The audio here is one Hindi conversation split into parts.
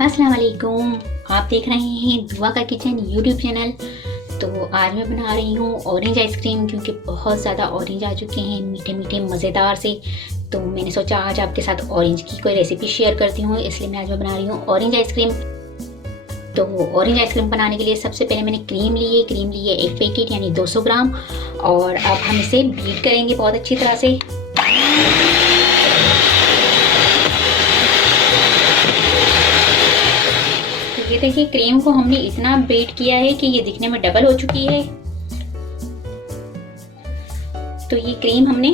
अस्सलाम वालेकुम। आप देख रहे हैं दुआ का किचन यूट्यूब चैनल। तो आज मैं बना रही हूँ ऑरेंज आइसक्रीम, क्योंकि बहुत ज़्यादा ऑरेंज आ चुके हैं मीठे मीठे मज़ेदार से। तो मैंने सोचा आज आपके साथ ऑरेंज की कोई रेसिपी शेयर करती हूँ, इसलिए मैं आज बना रही हूँ ऑरेंज आइसक्रीम। तो ऑरेंज आइसक्रीम बनाने के लिए सबसे पहले मैंने क्रीम ली है 1 पैकेट यानी 200 ग्राम। और अब हम इसे बीट करेंगे बहुत अच्छी तरह से। ये देखिए क्रीम को हमने इतना बीट किया है कि ये दिखने में डबल हो चुकी है। तो ये क्रीम हमने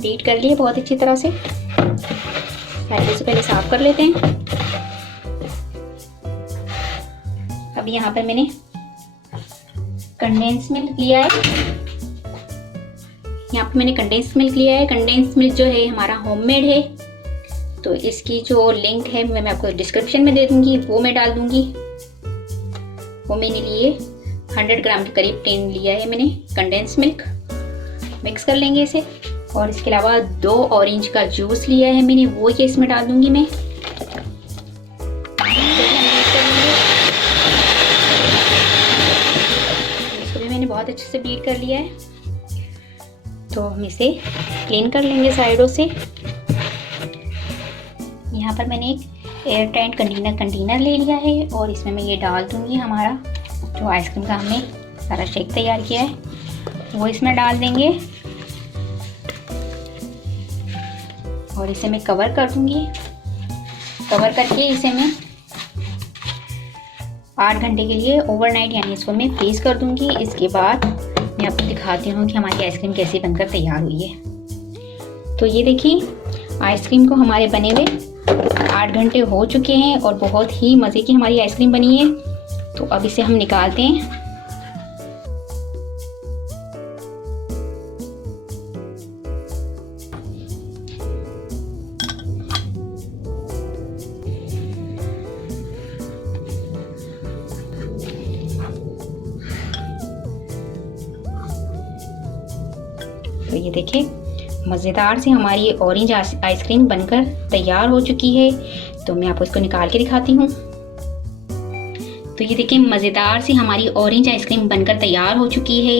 बीट कर ली है बहुत अच्छी तरह से। साइडों से पहले साफ कर लेते हैं। अब यहाँ पर मैंने कंडेंस मिल्क लिया है। यहाँ पर मैंने कंडेंस मिल्क लिया है। कंडेंस मिल्क जो है हमारा होममेड है, तो इसकी जो लिंक है मैं आपको डिस्क्रिप्शन में दे दूंगी, वो मैं डाल दूंगी। वो मैंने लिए 100 ग्राम के करीब टेन लिया है मैंने कंडेंस मिल्क। मिक्स कर लेंगे इसे। और इसके अलावा 2 ऑरेंज का जूस लिया है मैंने, वो ये इसमें डाल दूंगी मैं। इसको भी मैंने बहुत अच्छे से बीट कर लिया है। तो हम इसे क्लीन कर लेंगे साइडों से। यहाँ पर मैंने एक एयर टाइट कंटेनर ले लिया है और इसमें मैं ये डाल दूंगी हमारा जो आइसक्रीम का हमने सारा शेक तैयार किया है, वो इसमें डाल देंगे। और इसे मैं कवर कर दूंगी। कवर करके इसे मैं 8 घंटे के लिए ओवरनाइट यानी इसको मैं फ्रीज कर दूंगी। इसके बाद मैं आपको दिखाती हूँ कि हमारी आइसक्रीम कैसे बनकर तैयार हुई है। तो ये देखिए आइसक्रीम को हमारे बने हुए 8 घंटे हो चुके हैं और बहुत ही मज़े की हमारी आइसक्रीम बनी है। तो अब इसे हम निकालते हैं। तो ये देखिए मज़ेदार सी हमारी ऑरेंज आइसक्रीम बनकर तैयार हो चुकी है। तो मैं आपको इसको निकाल के दिखाती हूँ। तो ये देखिए मज़ेदार सी हमारी ऑरेंज आइसक्रीम बनकर तैयार हो चुकी है।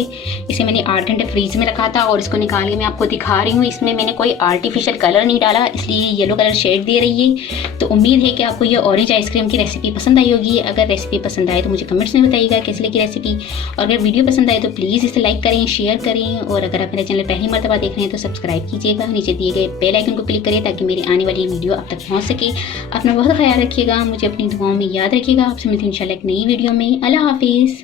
इसे मैंने 8 घंटे फ्रीज में रखा था और इसको निकाल के मैं आपको दिखा रही हूँ। इसमें मैंने कोई आर्टिफिशियल कलर नहीं डाला, इसलिए येलो कलर शेड दे रही है। तो उम्मीद है कि आपको ये ऑरेंज आइसक्रीम की रेसिपी पसंद आई होगी। अगर रेसिपी पसंद आए तो मुझे कमेंट्स में बताइएगा कैसी लगी रेसिपी। और अगर वीडियो पसंद आए तो प्लीज़ इसे लाइक करें, शेयर करें। और अगर आप मेरे चैनल पहली मर्तबा देख रहे हैं तो सब्सक्राइब कीजिएगा। नीचे दिए गए बेल आइकन को क्लिक करिए ताकि मेरी आने वाली वीडियो आप तक पहुँच सके। अपना बहुत ख्याल रखिएगा, मुझे अपनी दुआओं में याद रखिएगा। आपसे मिलती हूं इंशाल्लाह एक नई वीडियो में। अल्लाह हाफिज़।